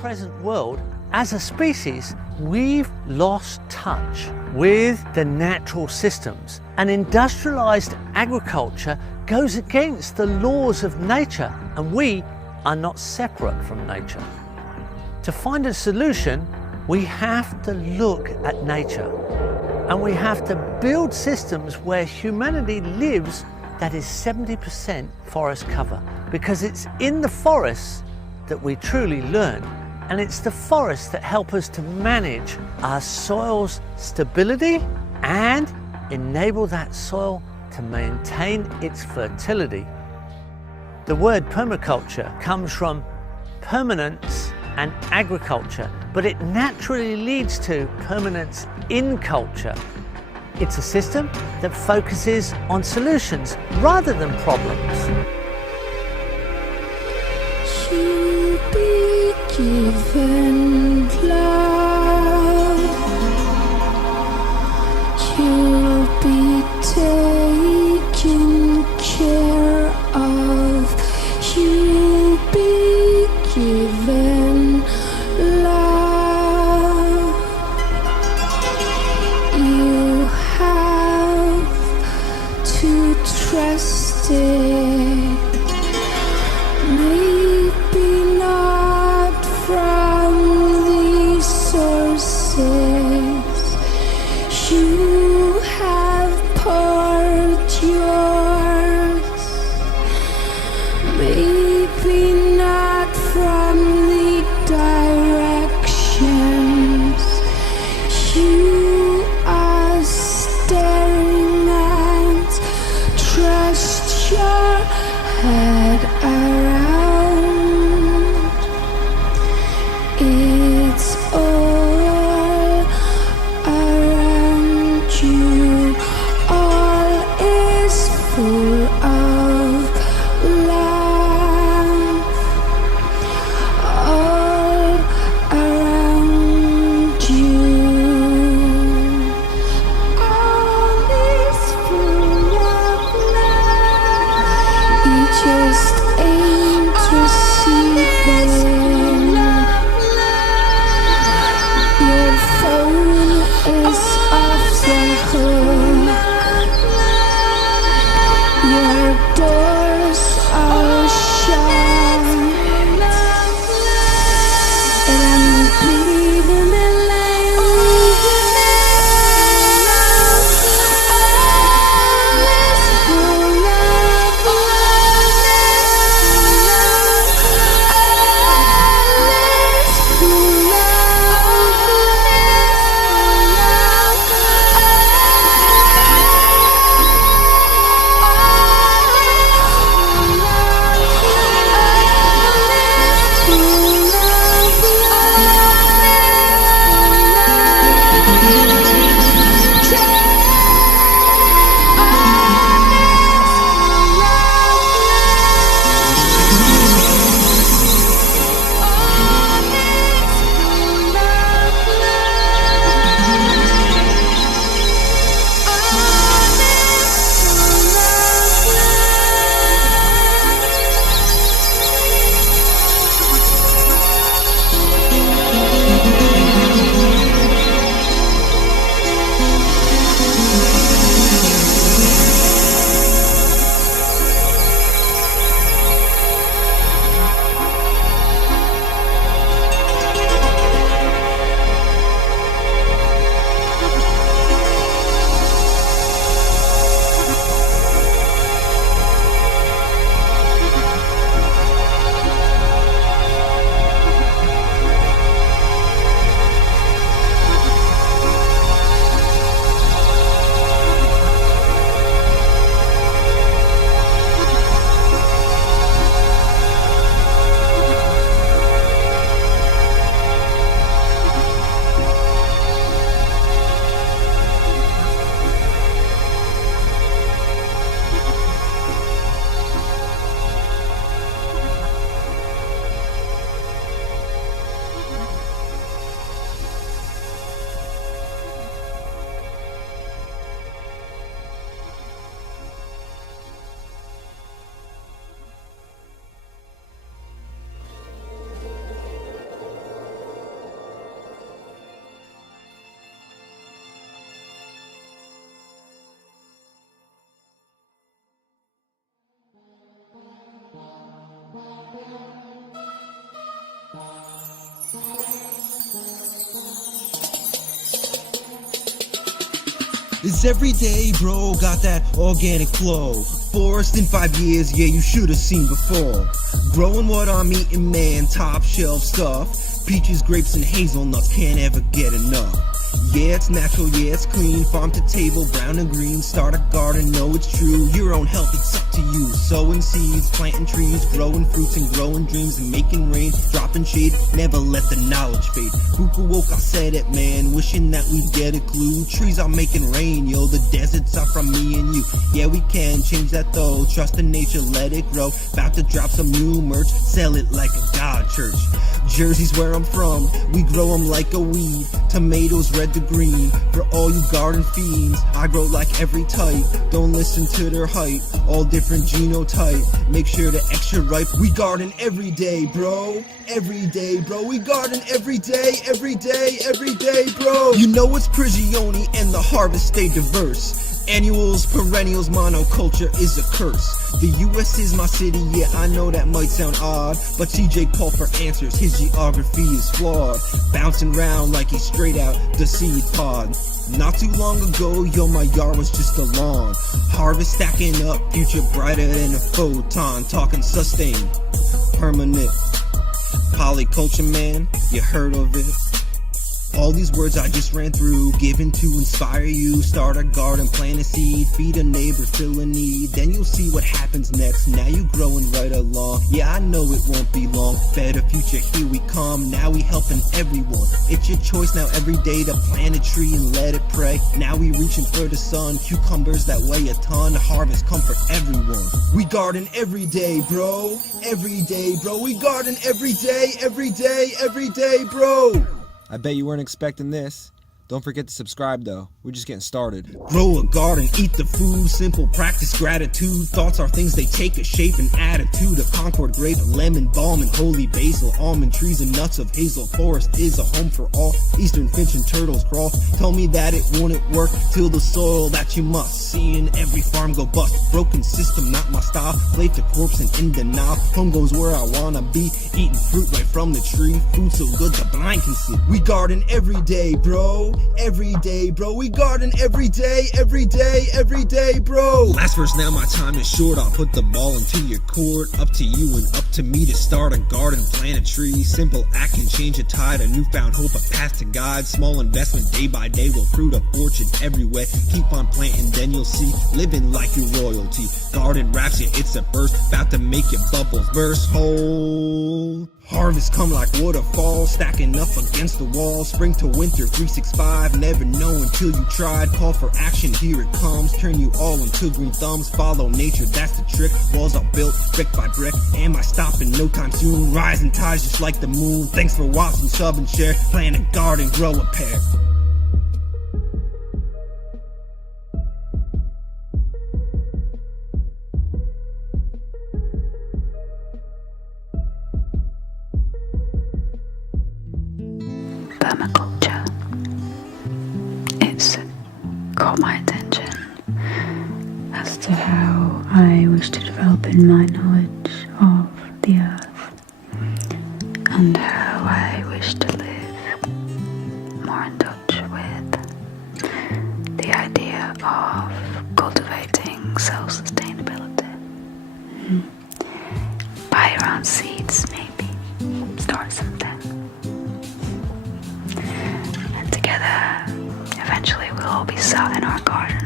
present world, as a species, we've lost touch with the natural systems, and industrialized agriculture goes against the laws of nature, and we are not separate from nature. To find a solution, we have to look at nature, and we have to build systems where humanity lives that is 70% forest cover, because it's in the forests that we truly learn, and it's the forests that help us to manage our soil's stability and enable that soil to maintain its fertility. The word permaculture comes from permanence and agriculture, but it naturally leads to permanence in culture. It's a system that focuses on solutions rather than problems. To be given love, you'll be taken care of. You'll be given love. You have to trust it. Maybe not from these sources. You have poured yours. Maybe not from the directions you are staring at. Trust your It's every day, bro, got that organic flow. Forest in 5 years, yeah, you should've seen before. Growing what I'm eating, man, top shelf stuff. Peaches, grapes, and hazelnuts, can't ever get enough. Yeah, it's natural, yeah, it's clean. Farm to table, brown and green. Start a garden, know it's true. Your own health, it's up to you. Sowing seeds, planting trees, growing fruits and growing dreams and making rain, dropping shade. Never let the knowledge fade. Fukuoka said it, man, wishing that we'd get a clue. Trees are making rain, yo, the deserts are from me and you. Yeah, we can change that though. Trust in nature, let it grow. About to drop some new merch, sell it like a god church. Jersey's where I'm from, we grow them like a weed. Tomatoes red to green, for all you garden fiends. I grow like every type, don't listen to their hype. All different genotype, make sure the extra ripe. We garden every day, bro. Every day, bro. We garden every day, every day, every day, bro. You know it's Prigioni and the harvest stay diverse. Annuals, perennials, monoculture is a curse. The US is my city, yeah, I know that might sound odd, but TJ called for answers, his geography is flawed. Bouncing round like he's straight out the seed pod. Not too long ago, yo, my yard was just a lawn. Harvest stacking up, future brighter than a photon. Talking sustain, permanent. Polyculture, man, you heard of it? All these words I just ran through, given to inspire you. Start a garden, plant a seed, feed a neighbor, fill a need. Then you'll see what happens next. Now you growing right along. Yeah, I know it won't be long. Better future, here we come. Now we helping everyone. It's your choice now every day to plant a tree and let it pray. Now we reaching for the sun. Cucumbers that weigh a ton. Harvest come for everyone. We garden every day, bro. Every day, bro. We garden every day, every day, every day, bro. I bet you weren't expecting this. Don't forget to subscribe though, we're just getting started. Grow a garden, eat the food, simple practice gratitude. Thoughts are things, they take a shape and attitude. A Concord grape, lemon balm and holy basil. Almond trees and nuts of hazel. Forest is a home for all. Eastern finch and turtles crawl. Tell me that it wouldn't work, till the soil that you must. Seeing every farm go bust. Broken system, not my style. Plate to corpse and in denial. Home goes where I wanna be. Eating fruit right from the tree. Food so good the blind can see. We garden every day, bro. Every day, bro. We garden every day, every day, every day, bro. Last verse, now my time is short. I'll put the ball into your court. Up to you and up to me to start a garden, plant a tree. Simple act can change a tide. A newfound hope, a path to guide. Small investment day by day will fruit a fortune everywhere. Keep on planting, then you'll see. Living like your royalty. Garden raps you, it's a burst. About to make your bubbles burst. Whole harvest come like waterfalls, stacking up against the wall. Spring to winter, 365. Never know until you tried. Call for action, here it comes. Turn you all into green thumbs. Follow nature, that's the trick. Walls are built brick by brick. Am I stopping? No time soon. Rising tides just like the moon. Thanks for watching, sub and share. Plant a garden, grow a pair. Permaculture. It's caught my attention as to how I wish to develop in my knowledge of the earth and how I wish to live more in touch with the idea of cultivating self-sustainability. Buy your own seeds, maybe. Start something. Together, eventually we'll all be sat in our garden